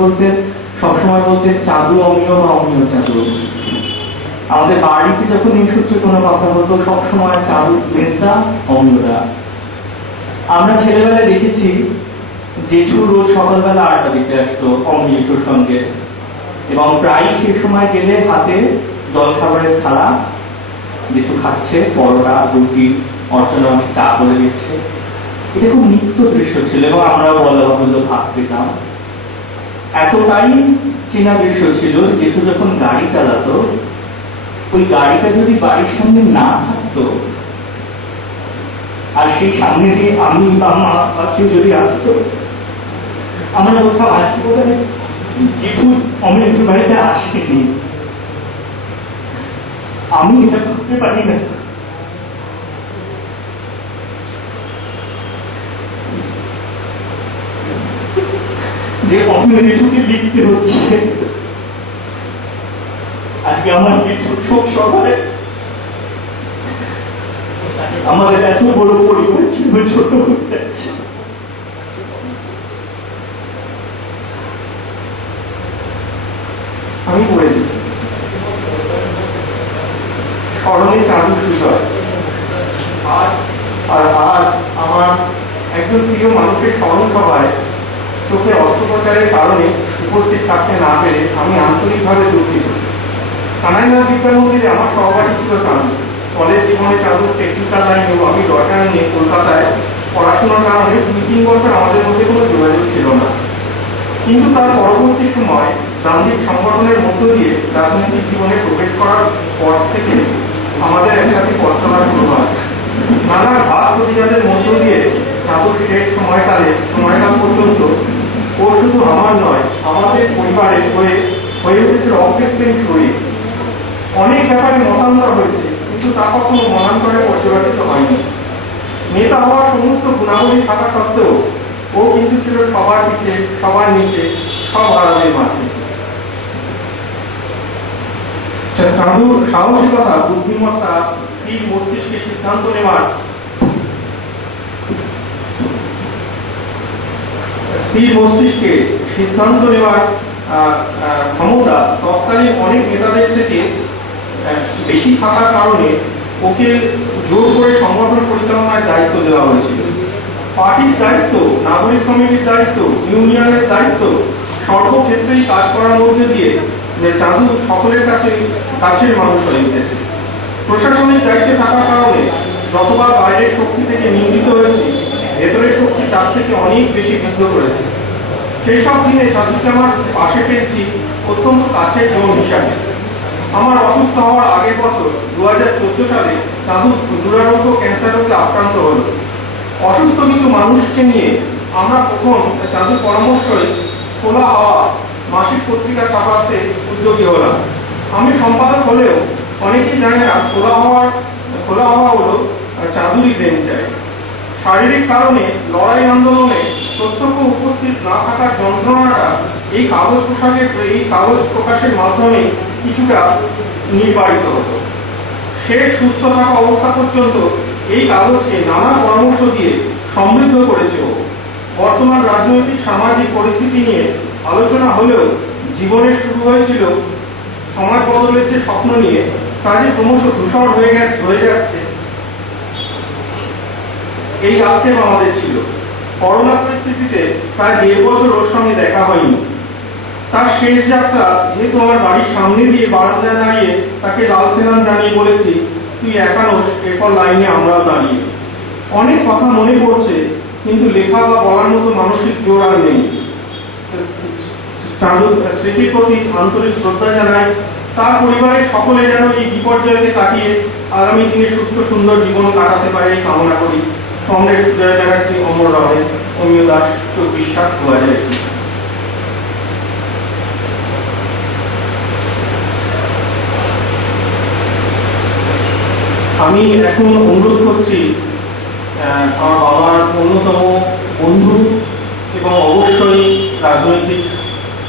বলতে সবসময় বলতে চাদু অমীয় বা অমীয় চাদু। আমাদের বাড়িতে যখন এই সূত্রে কোনো কথা বলতো সবসময় চাদু মেজদা অমীয়দা। আমরা ছেলেবেলায় দেখেছি জেঠু রোজ সকালবেলা আড্ডা দিতে আসতো অমনি জেঠুর সঙ্গে, এবং প্রায় সে সময় গেলে হাতে জলখাবারের থালা, জেঠু খাচ্ছে পরোটা রুটি, অর্চনা চা করে দিচ্ছে। এটা খুব নিত্য দৃশ্য ছিল এবং আমরাও বলা বাহুল্য ভাত পেতাম। এতটাই চেনা দৃশ্য ছিল জেঠু যখন গাড়ি চালাতো, ওই গাড়িটা যদি বাড়ির সামনে না থাকতো আর সেই সামনে দিয়ে আমি বা মা বা কেউ যদি আসতো, আমরা কোথাও আসি বলে জেঠু অমৃত বাড়িতে আসেনি, আমি এটা করতে পারি না। যে অমৃতকে লিখতে হচ্ছে আজকে আমার জেঠুর শোক সভায় আমাদের এত বড় পরিবার কিভাবে ছোট হয়ে যাচ্ছে। আমি পড়ে দিচ্ছি স্মরণে চাঁদু সুজয়। আর আজ আমার একজন প্রিয় মানুষের স্মরণ সভায় চোখে অস্ত্রোপচারের কারণে উপস্থিত থাকতে না পেরে আমি আন্তরিকভাবে দুঃখিত। কানাইনাথ বিজ্ঞান মন্দিরে আমার সহপাঠী ছিল চাঁদু। কলেজ জীবনে চাঁদু টেকনিক্যাল লাইনে ও আমি রসায়ন নিয়ে কলকাতায় পড়াশোনার কারণে 2-3 বছর আমাদের মধ্যে কোনো যোগাযোগ ছিল না। কিন্তু তার পরবর্তী সময় গান্ধী সংগঠনের মধ্য দিয়ে রাজনৈতিক জীবনে প্রবেশ করার পর থেকে আমাদের একসাথে পথ চলা শুরু হয়। নানা ঘাত প্রতিঘাতের মধ্য দিয়ে চাঁদুর শেষ সময়কাল পর্যন্ত ও শুধু আমার নয়, আমাদের পরিবারের হয়ে উঠেছে রক্তের প্রেম শরীর। অনেক ব্যাপারে মতান্তর হয়েছে, কিন্তু তা কখনো মনান্তরে পর্যবেক্ষিত হয়নি। নেতা হওয়ার সমস্ত গুণাবলী থাকা সত্ত্বেও ও কিন্তু ছিল সবার পিছে, সবার নিচে, সব আড়ালের মাঝে। চাঁদুর সাহসিকতা, বুদ্ধিমত্তা, স্থির মস্তিষ্কে সিদ্ধান্ত নেওয়ার ক্ষমতা তৎকালীন অনেক নেতাদের থেকে বেশি থাকার কারণে ওকে জোর করে সংগঠন পরিচালনার দায়িত্ব দেওয়া হয়েছিল। পার্টির দায়িত্ব, নাগরিক কমিটির দায়িত্ব, ইউনিয়নের দায়িত্ব, সর্বক্ষেত্রেই কাজ করার মধ্যে দিয়ে চাঁদু সকলের কাছের মানুষ হয়ে উঠেছে। প্রশাসনিক দায়িত্বে থাকার কারণে যতবার বাইরের শক্তি থেকে নিন্দিত হয়েছি, ভেতরের শক্তি তার থেকে অনেক বেশি বিদ্ধ করেছে। সেই সব দিনে চাঁদুকে আমার পাশে পেয়েছি অত্যন্ত কাছের জন হিসাবে। আমার অসুস্থ হওয়ার আগের বছর 2014 সালে চাঁদু দুরারোগ্য ক্যান্সার রোগে আক্রান্ত হল। অসুস্থ কিছু মানুষকে নিয়ে আমরা প্রথম চাঁদুর পরামর্শই খোলা হাওয়া মাসিক পত্রিকা ছাপাতে উদ্যোগী হলাম। আমি সম্পাদক হলেও অনেকেই জানে না খোলা হাওয়া হলো চাঁদুরই ব্রেন চাই। শারীরিক কারণে লড়াই আন্দোলনে প্রত্যক্ষ উপস্থিত না থাকার যন্ত্রণাটা এই কাগজ প্রকাশের মাধ্যমে কিছুটা নির্বারিত হতো। শেষ সুস্থ থাকা অবস্থা পর্যন্ত এই কাগজকে নানা পরামর্শ দিয়ে সমৃদ্ধ করেছে ও। বর্তমান রাজনৈতিক সামাজিক পরিস্থিতি নিয়ে আলোচনা হলেও জীবনের শুরু হয়েছিল সমাজ বদলের যে স্বপ্ন নিয়ে, কাজে ক্রমশ ধূসর হয়ে যাচ্ছে এই আক্ষেপ আমাদের ছিল। করোনা পরিস্থিতিতে প্রায় 1.5 বছর ওর সঙ্গে দেখা হয়নি। তার শেষ যাত্রা যেহেতু আমার বাড়ির সামনে দিয়ে বারান্দায় দাঁড়িয়ে তাকে লাল সেলাম জানিয়ে বলেছি, তুই একা নোস, এরপর লাইনে আমরাও দাঁড়িয়ে। অনেক কথা মনে পড়ছে, কিন্তু লেখা বা বলার মতো মানসিক জোর আর নেই। চাঁদুর স্মৃতির প্রতি আন্তরিক শ্রদ্ধা জানাই। তার পরিবারের সকলে যেন এই বিপর্যয়কে কাটিয়ে আগামী দিনে সুস্থ সুন্দর জীবন কাটাতে পারে এই কামনা করি। কমরেড সুজয় ব্যানার্জি, অমর রহে, অমিয় দাস, 24/7/2021। আমি এখন অনুরোধ করছি আমার বাবার অন্যতম বন্ধু এবং অবশ্যই রাজনৈতিক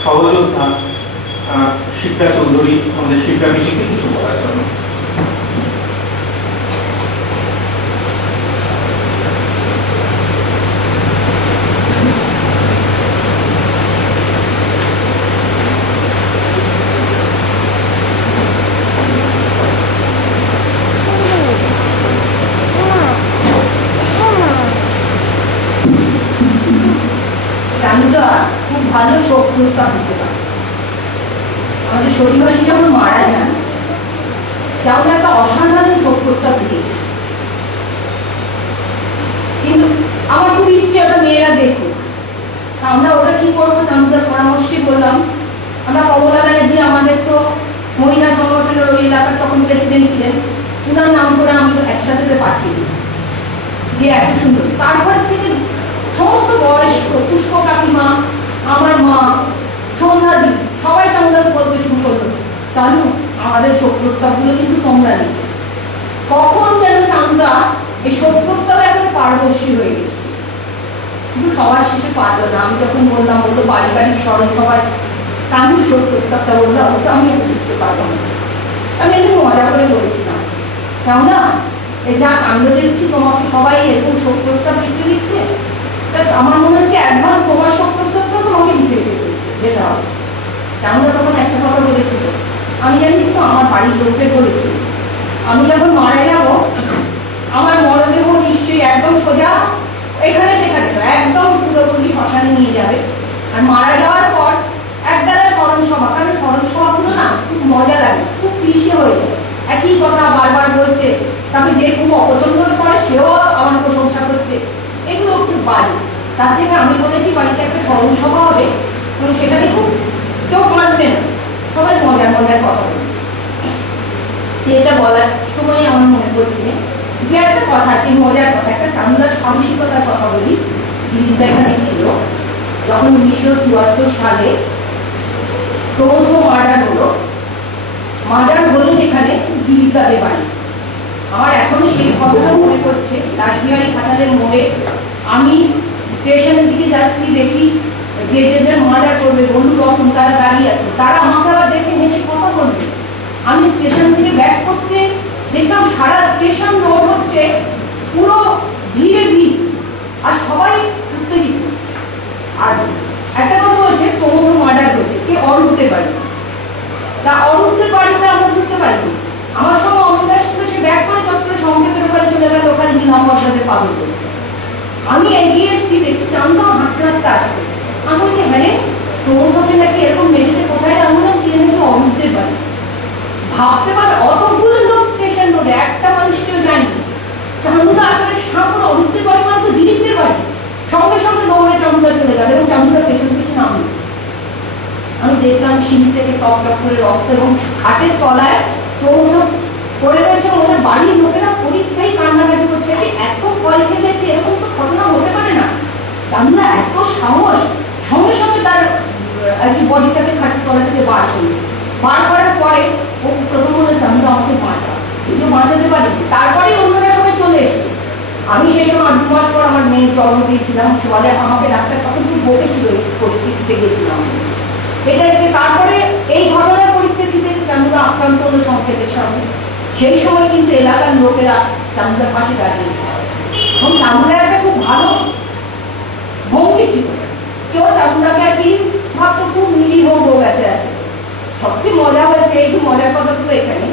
সহযোদ্ধা শিক্ষা চৌধুরী, আমাদের শিক্ষা পিসিকে কিছু বলার জন্য। ভালো শোক প্রস্তাব দিতে পারে। আমাদের শরীরবাসী যখন মারা যান তেমন একটা অসাধারণ শোক প্রস্তাব দিয়েছে, কিন্তু আমার খুব ইচ্ছে ওটা মেয়েরা দেখুক। আমরা ওটা কি করবো, চান্দুদার পরামর্শে বললাম আমরা কমলা ব্যানার্জি, আমাদের তো মহিলা সংগঠনের ওই এলাকার তখন প্রেসিডেন্ট ছিলেন, ওনার নাম করে আমি তো একসাথে পাঠিয়ে দিই, দিয়ে এত সুন্দর। তারপর থেকে সমস্ত বয়স্ক, পুষ্প কাকিমা, আমার মা, সন্ধ্যাদি, সবাই চান্দুদার গল্প শুরু করলো, তাহলে আমাদের শোক প্রস্তাবগুলো কিন্তু তোমরা নেই। কখন যেন চান্দুদা এই শোক প্রস্তাবে এখন পারদর্শী হয়ে গেছে, কিন্তু সবার শেষে পারলো না। আমি যখন বললাম বলতো পারিবারিক স্মরণ সভায় আমি শোক প্রস্তাবটা বললাম, ওটা আমি লিখতে পারবো না। আমি একটু মজা করে বলেছিলাম, কেননা এটা আমি দেখছি তোমাকে সবাই এরকম শোক প্রস্তাব লিখতে দিচ্ছে, আমার মনে হচ্ছে অ্যাডভান্স তোমার শোক প্রস্তাবটাও তোমাকে লিখে যেতে হবে। কেননা তখন একটা কথা বলেছিল, আমি জানিস তো আমার বাড়ির লোককে বলেছি আমি যখন মারা যাবো আমার মরদেহ নিশ্চয়ই একদম সোজা এখানে সেখানে একদম পুরোপুরি শ্মশানে নিয়ে যাবে, আর মারা যাওয়ার পর একবেলা স্মরণ সভা, কারণ স্মরণ সভাগুলো না খুব মজা লাগে, খুব পিছিয়ে হয়ে যায়, একই কথা বারবার বলছে, তারপরে যে খুব অপছন্দ করে সেও আমার প্রশংসা করছে, এগুলো খুব বাজে। তার থেকে আমি বলেছি বাড়িতে একটা স্মরণ সভা হবে এবং সেখানে খুব কেউ মানবে না, সবাই মজার মজার কথা বলবে। এটা বলার সময় আমার মনে পড়ছে দু একটা কথা, কি মজার কথা, একটা চান্দুদার সাহসিকতার কথা বলি। দিদিটা এখানে ছিল যখন 1974 সালে প্রমোদ মার্ডার হলো যেখানে দিদিকাদের বাড়ি। আমার এখন সেই কথাটা মনে পড়ছে, রাসবিহারী খাটালের মোড়ে আমি স্টেশনের দিকে যাচ্ছি, দেখি যে যাদের মার্ডার করবে বন্ধু তখন তারা দাঁড়িয়ে আছে, তারা আমাকে আবার দেখে হেসে কথা বলছে। আমি স্টেশন থেকে ব্যাক করতে দেখলাম সারা স্টেশন রোড হচ্ছে পুরো ভিড়ে ভিড়, আর সবাই উত্তেজিত। আর একটা কথা বলছে প্রমোদ মার্ডার হয়েছে, কে অরুণের বাড়ি, তা অরুণের বাড়িটা আমরা বুঝতে পারিনি। আমার সঙ্গে অমৃতার সাথে সে ব্যাক করে চট্টগ্রাম সংকেতের ওখানে চলে গেল, ওখানে মোহাম্মদ পাবে। আমি এগিয়ে এসেছি, দেখছি জানতো হাঁটতে হাঁটতে আসছে। আমি বলছি হ্যাঁ প্রমোদকে নাকি এরকম মেরেছে, কোথায় জানলাম কি নাকি অরুণের বাড়ি। ভাবতে পারে অতগুলো লোক স্টেশন রোডে, একটা মানুষ কেউ জানি চান্দুদা আসলে সামনে অরুণের বাড়ি মানে তো দিলীপের বাড়ি। সঙ্গে সঙ্গে দৌড়ে চান্দুদা চলে গেল এবং চান্দুদার পেছন পেছন আমি দেখলাম সিঁড়ি থেকে টপ টপ করে রক্ত এবং খাটের তলায় প্রমোদ পড়ে রয়েছে। ওদের বাড়ির লোকেরা পরীক্ষায় কান্নাকাটি করছে, এত ভয় খেলেছে, এরকম তো ঘটনা হতে পারে না। চান্দুদা এত সাহস, সঙ্গে সঙ্গে তার আর কি বডিটাকে খাটের তলা থেকে বার করার পরে ও প্রথম বলে চান্দুদা আমাকে বাঁচা, কিন্তু বাঁচাতে পারিনি। তারপরে অন্যরা সবাই চলে এসছে। আমি সেই সময় 2 মাস পর আমার মেয়ের জন্ম দিয়েছিলাম, সবাই আমাকে ডাক্তার তখন খুব বকেছিল, এই পরিস্থিতিতে গেছিলাম এটা হচ্ছে। তারপরে এই ঘটনার পরিপ্রেক্ষিতে চান্দুদা আক্রান্ত হলো সংকেতের সামনে, সেই সময় কিন্তু এলাকার লোকেরা চান্দুদার পাশে দাঁড়িয়েছে এবং চান্দুদার একটা খুব ভালো ভঙ্গি ছিল, কেউ চান্দুদাকে আর কি ভাবতো খুব নিরীহ বউ বেঁচে আছে। সবচেয়ে মজা হয়েছে, একটু মজার কথা তো এখানে,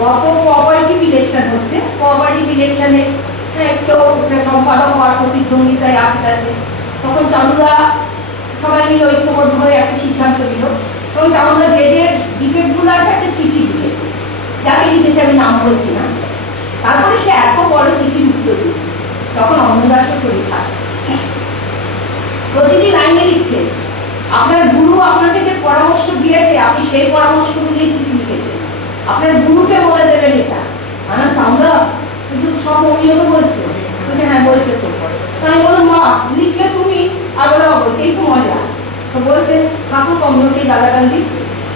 গত কোঅপারেটিভ ইলেকশন হচ্ছে, কোঅপারেটিভ ইলেকশনে কেউ সম্পাদক হওয়ার প্রতিদ্বন্দ্বিতায় আসতে আছে, তখন চান্দুদা সবাই মিলে ঐক্যবদ্ধ হয়ে একটা সিদ্ধান্ত দিল এবং চান্দুদা যে যে ডিফেক্ট গুলো আছে একটা চিঠি লিখেছে, যাকে লিখেছে আমি নাম বলছি না। তারপরে সে এত বড় চিঠির উত্তর দিল, তখন অন্নদাসের পরীক্ষা প্রতিটি লাইনে লিখছে আপনার গুরু আপনাকে যে পরামর্শ দিয়েছে আপনি সেই পরামর্শ অনুযায়ী চিঠি লিখেছেন, আপনার গুরুকে বলে দেবেন এটা। আমার চান্দুদা কিন্তু সব অনিয়ত বলছে, হ্যাঁ বলছে তো। আমি বললাম মা লিখলে তুমি আর বলে বলতেই তো মজা, তো বলছে থাকুক অন্যকে গালাগালি,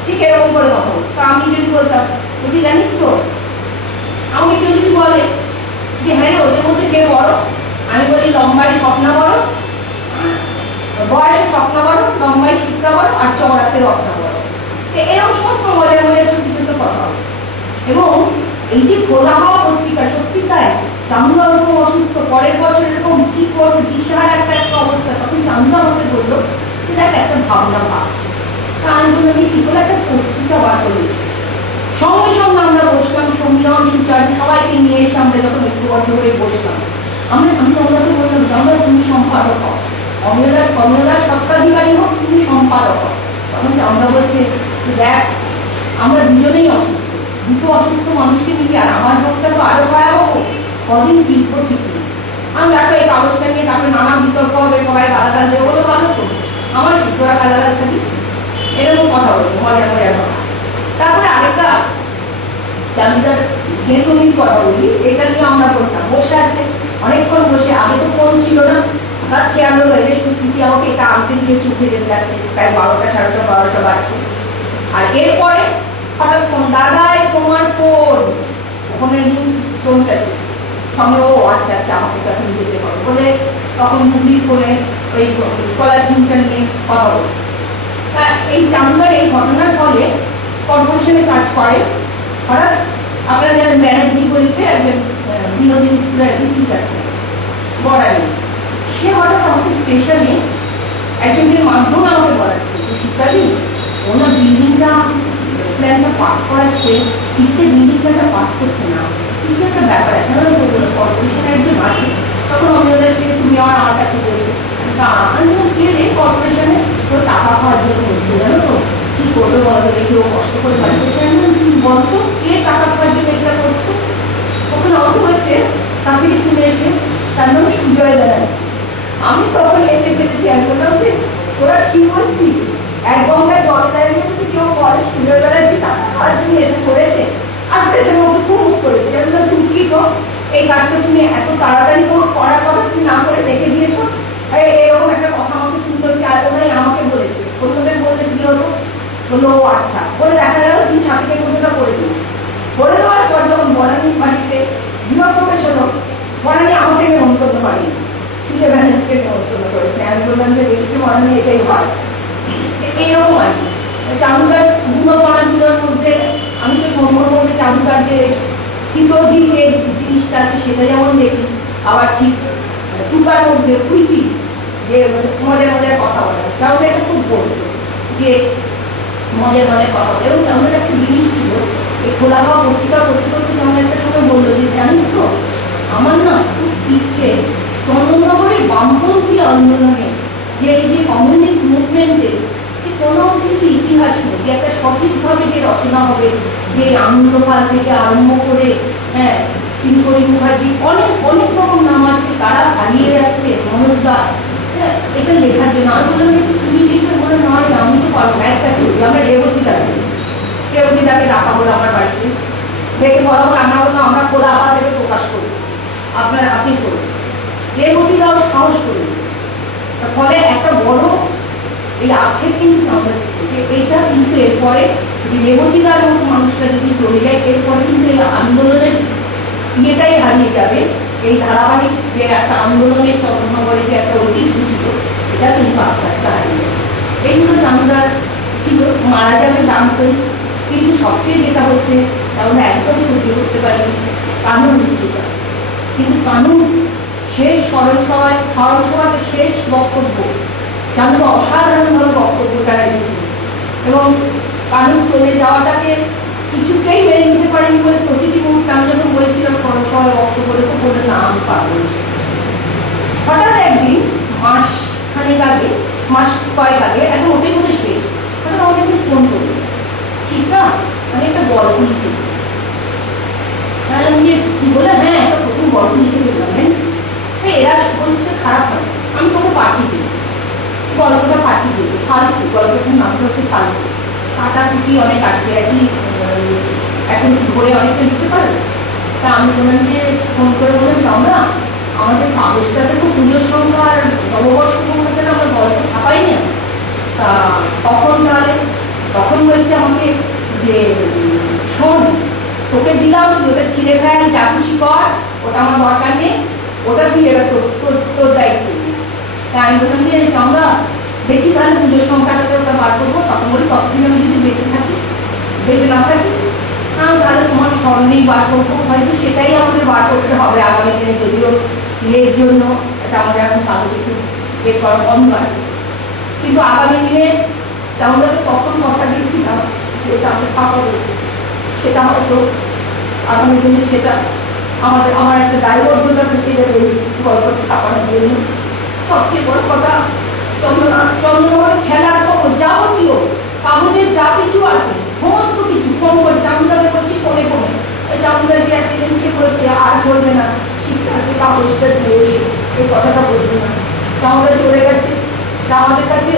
ঠিক এরকম করে কথা বল। তো আমি যদি বলতাম বলছি জানিস তো, আমাকে কেউ যদি বলে যে হ্যাঁ ওদের মধ্যে কে বড়, আমি বলি লম্বাই স্বপ্না বড়, বয়সে স্বপ্না বড়, লম্বাই শিক্ষা বড়, আর চওড়াতে রত্না বড়। এরকম সমস্ত মজার মজার ছোট ছোট কথা হবে। এবং এই যে খোলা হওয়া পত্রিকা, সত্যি তাই চান্দুদা ওরকম অসুস্থ, পরের বছর এরকম কি করবে দিশাহারা একটা অবস্থা, তখন চান্দুদা আমাকে বললো দেখ একটা ভাবনা ভাবছে। তা আমি বললাম কি করে একটা পত্রিকা বার করে। সঙ্গে সঙ্গে আমরা বসলাম, সম্মিলন সুচার সবাইকে নিয়ে এসে আমরা যখন ঐক্যবদ্ধ হয়ে বসলাম, আমি ওনাকে বললাম আমরা তুমি সম্পাদক হও, অমিয়দার সত্ত্বাধিকারী হোক, তুমি সম্পাদক হও। তখন আমরা বলছে দেখ আমরা দুজনেই অসুস্থ, দুটো অসুস্থ মানুষকে নিবি, আর আমার রোগটা তো আরো ভয়াবহ, কদিন তীব্র ঠিক নেই। আমি দেখো এই কাগজটা নিয়ে তারপরে নানা বিতর্ক হবে, সবাই গালাগাল দেবে, বলে ভালো তো আমার কি তোরা গালাগাল থাকি, এরকম কথা বলবো মজার মজার কথা। তারপরে আরেকটা চাকরিদার ঘেঁটুমির কথা বলি, এটা নিয়ে আমরা করতাম, বসে আছে অনেকক্ষণ বসে, আগে তো ফোন ছিল না, হঠাৎ খেয়াল হলো এলে সুকৃতি আমাকে এটা আনতে দিয়ে চুপে যেতে যাচ্ছে, প্রায় 12টা 12:30 বাজছে। আর এরপরে হঠাৎ ফোন, দাদাই তোমার ফোন, ওখানে ফোনটা ছিল সঙ্গে, ও আচ্ছা আচ্ছা আমাকে তখন যেতে হবে বলে তখন মুদির ফোনে ওই কলার ডিমটা নিয়ে কথা বলি। এই চামুন্ডার এই ঘটনার ফলে কর্পোরেশনে কাজ করে, হঠাৎ আপনারা জানেন ব্যানার্জি গলিতে একজন বিনোদিনী স্কুলের একজন টিচার বড়াই, সে হঠাৎ আমাকে স্টেশনে একজনের মাধ্যমে আমাকে বলাচ্ছে শিক্ষাদি ওনার বিল্ডিংটা প্ল্যানটা পাস করাচ্ছে, কিস্তে বিল্ডিং প্ল্যানটা পাস করছে না, কিছু একটা ব্যাপার আছে, আমরা বলবো কর্পোরেশনে একজন আছে। তখন আমি ওদের সাথে তুমি আমার কাছে বলছে, আমি যখন কে রে কর্পোরেশনে তোর টাকা খাওয়ার জন্য বলছে, জানো তো কি করবে বলতো, দেখি ও কষ্ট করে বাড়ি করছে, বলতো কে টাকা খাওয়ার জন্য এটা করছে। তখন আমাকে বলছে তার থেকে শুনে এসে তার নাম সুজয় বেড়াচ্ছে। আমি তখন এসে ফেলেছি, আমি বললাম যে তোরা কি বলছিস, এক গঙ্গায় জল দেয় কিন্তু কেউ বলে সুজয় বেড়াচ্ছি টাকা খাওয়ার জন্য এটা করেছে, আর দেশের মধ্যে খুব মুখ করেছে। আমি বললাম তুমি কি গো, এই কাজটা তুমি এত তাড়াতাড়ি করার কথা তুমি না করে রেখে দিয়েছো, এরকম একটা কথা আমাকে শুনতে হচ্ছে। আর ওরাই আমাকে বলেছে, প্রথমে বলতে কি হতো, বললো ও আচ্ছা, বলে দেখা গেল তুমি ছাত্রীকে কোথাটা করে দিল, করে দেওয়ার পর যখন বনানী বাড়িতে বিভাগ প্রফেশন বনানী আমাকে গ্রহণ করতে পারিনি, সুজয় ব্যানার্জিকে গ্রহণ করেছে। আমি বললাম যে দেখছি বনানী এটাই হয়, এইরকম আর কি। চামুন্ডার গুণ বনাগুলোর মধ্যে আমি তো সম্পর্ক মধ্যে চামুন্ডার যে স্থিতধীন যে জিনিসটা আছে সেটা যেমন দেখি, আবার ঠিক টুকার মধ্যে উইটি যে মজার মজার কথা বলে, তাহলে এটা খুব বলতো যে মজার মজার কথা বলে। এবং তেমন একটা জিনিস ছিল, এই খোলা হওয়া পত্রিকা করতে করতে যেমন একটা সময় বললো যে জানিস তো আমার না খুব ইচ্ছে চন্দননগরের বামপন্থী আন্দোলনে যে এই যে কমিউনিস্ট মুভমেন্টে কোনো কিছু ইতিহাস নেই, যে একটা সঠিকভাবে যে রচনা হবে, যে আনন্দপাল থেকে আরম্ভ করে হ্যাঁ কিঙ্করী মুখার্জি অনেক অনেক রকম নাম আছে, তারা হারিয়ে যাচ্ছে মনোজদা, হ্যাঁ এটা লেখার জন্য। আমি বললাম একটু তুমি লিখে বলে নয় আমি তো পারবো না, একটা ছবি আমরা রেবতীদাকে রাখা হলো আমার বাড়িতে, দেখে বরাবর আমরা বললাম আমরা খোলা আওয়াজ থেকে প্রকাশ করি, আপনি করুন, রেবতীদাও সাহস করি। ফলে একটা বড় এই আক্ষেপ কিন্তু আমাদের ছিল যে এইটা কিন্তু এরপরে যদি রেবতীদার মতো মানুষরা যদি চলে যায়, এরপরে কিন্তু এই আন্দোলনের ইয়েটাই হারিয়ে যাবে, এই ধারাবাহিক যে একটা আন্দোলনের চন্দননগরে যে একটা ঐতিহ্য ছিল এটা কিন্তু আস্তে আস্তে হারিয়ে যাবে। এইগুলো চামুন্ডার ছিল, মারা যাবে জানতেন, কিন্তু সবচেয়ে যেটা হচ্ছে আমরা একদম সহ্য করতে পারি কানুন মৃত্যুটা। কিন্তু কানুন শেষ স্মরণসভাতে শেষ বক্তব্য কানুন অসাধারণভাবে বক্তব্যটা দিয়েছিল, এবং কানুন চলে যাওয়াটাকে কিছুতেই মেনে নিতে পারেনি বলে প্রতিটি মুহূর্তে আমি যখন বলেছিলাম স্মরণসভায় বক্তব্য রেখে বলে না আমি পারবো। হঠাৎ একদিন মাস কয়েক আগে একদম ওটাই মধ্যে শেষ, হঠাৎ আমাকে একদিন ফোন করলো, চিত্রা আমি একটা গল্প লিখেছি। কি বলে, হ্যাঁ একটা প্রথম গল্প লিখে ফেললাম, এরা বলছে খারাপ হয়, আমি তোকে পাঠিয়ে দিয়েছি, গল্পটা পাঠিয়ে দিয়েছি, ফালতু গল্পটার নামটা হচ্ছে ফালতু, কাটাকুটি অনেক আছে, এখন ধরে অনেকটা লিখতে পারে। তা আমি বললাম যে ফোন করে বললাম আমরা আমাদের কাগজটাতে তো পুজোর সংখ্যা আর নববর্ষ হচ্ছে না, আমরা গল্প ছাপাই না। তা তখন বলছে আমাকে যে শোন তোকে দিলাম, ওটা ছিঁড়ে ফেল যা খুশি কর, ওটা আমার দরকার নেই, ওটা তুই এবার তোর দায়িত্ব। তা আমি বললাম যে আমরা দেখি তাহলে পুজোর সংখ্যাটাতে ওটা বার করবো, তখন বলি ততদিন আমি যদি বেঁচে না থাকি তাহলে তোমার স্মরণেই বার করবো, হয়তো সেটাই আমাদের বার করতে হবে আগামী দিনে, যদিও এর জন্য এটা আমাদের এখন কাগজ একটু বের করা বন্ধ আছে, কিন্তু আগামী দিনে আমাদেরকে তখন কথা দিয়েছিলাম যে ওটা আমরা ছাপাবো, সেটা হয়তো আগামী দিনে সেটা আমার একটা দায়বদ্ধতা থেকে যাবে এই গল্প ছাপানোর জন্য। সবচেয়ে বড় কথা, চন্দ্রনগরের খেলার খবর যাবতীয় কাগজের যা কিছু আছে সমস্ত কিছু ফোন করে জামদারে করছি ফোনে ফোনে। জামদারকে একদিন সে বলেছে আর বলবে না, শিক্ষার্থী কাগজটা দিয়ে এসে এই কথাটা বলবে না। জামদার চলে গেছে, তা আমাদের কাছে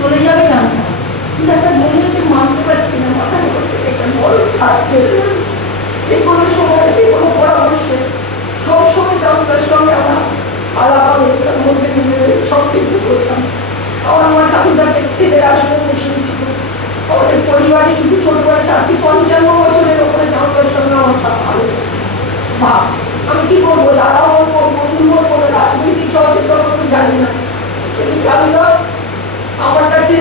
চলে যাবে না, কিন্তু একটা মনে হচ্ছে মানতে পারছি না, মাথার করতে একটা বড় ছাড় চলে যাবে। যে কোনো সময় যে কোনো পরামর্শে সবসময় জামদার সঙ্গে আমরা আলাপ আলোচনার মধ্যে নিয়ে সব কিছু করতাম। আমার ঠাকুরদাকে ছেলের আসলে মুসলিম ছিল, আমাদের পরিবারে শুধু ছোটবেলা 55 বছরের ওপরে জামদার সঙ্গে আমার ভালো ভাব। আমি কি করবো, দাদাও বন্ধু কোনো রাজনৈতিক সচেতন জানি না, কিন্তু জানলা আমার কাছে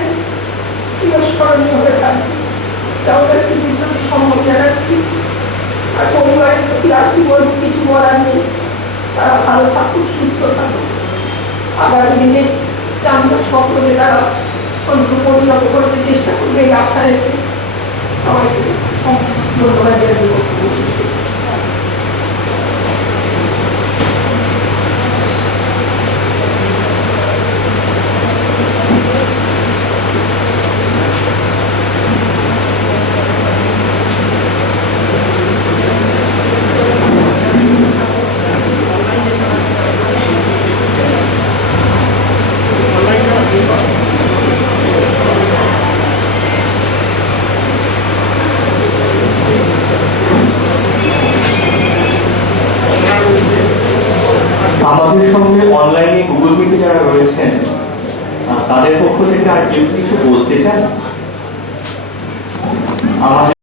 চিরস্মরণীয় হয়ে থাকবে। জামদার স্মৃতির প্রতি সম্মান জানাচ্ছি। আর পরিবারের প্রতি আর কি বলবো, কিছু বলার নেই। তারা ভালো থাকুক, সুস্থ থাকুক। আগামী দিনে জামদার স্বপ্নকে তারা পরিণত করতে চেষ্টা করবে, এই আশা রেখে সবাইকে ধন্যবাদ জানিয়ে আমাদের সঙ্গে অনলাইনে গুগল মিটে যারা রয়েছেন তাদের পক্ষ থেকে আর কেউ কিছু বলতে চান? আমাদের